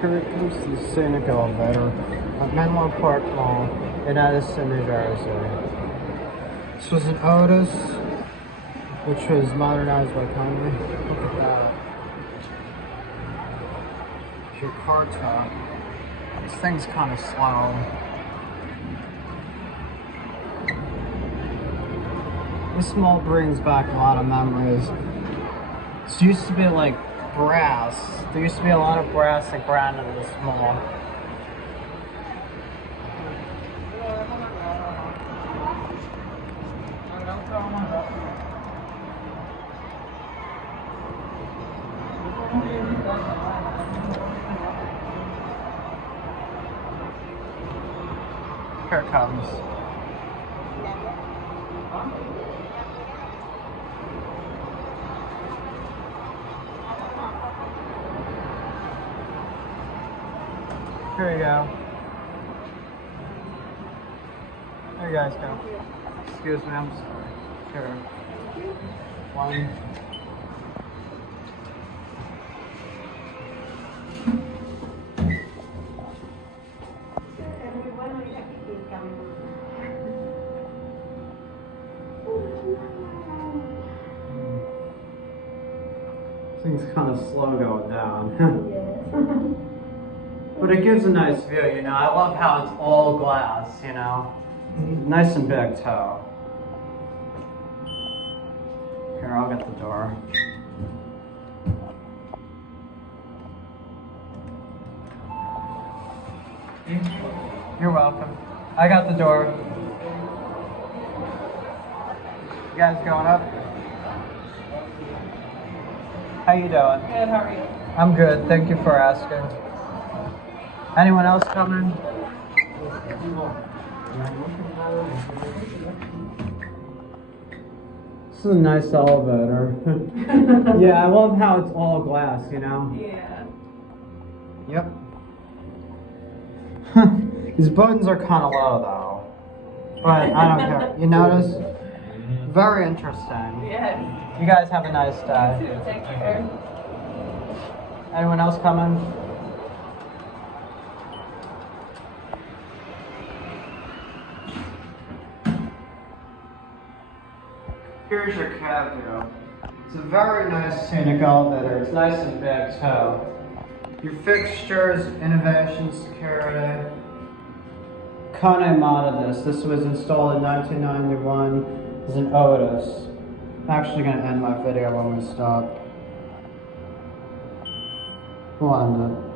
Here comes the scenic elevator at Menlo Park Mall in Edison, New Jersey. This was an Otis, which was modernized by KONE. Look at that. It's your car top. This thing's kind of slow. This mall brings back a lot of memories. This used to be like brass. There used to be a lot of brass and granite in this mall. Here it comes. Here you go. There you guys go. Excuse me, I'm sorry. Here. One. Thing's kind of slow going down. But it gives a nice view, you know. I love how it's all glass, you know. Nice and big too. Here, I'll get the door. You're welcome. I got the door. You guys going up? How you doing? Good, how are you? I'm good, thank you for asking. Anyone else coming? This is a nice elevator. Yeah, I love how it's all glass, you know? Yeah. Yep. These buttons are kind of low though. But I don't care. You notice? Very interesting. Yes. You guys have a nice day. You too. Take care. Anyone else coming? Here's your cab view. It's a very nice scenic elevator. It's nice and big too. Your fixtures, innovation, security. KONE modded this. This was installed in 1991 as an Otis. I'm actually going to end my video when we stop. We'll end it.